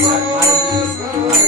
Maravilha.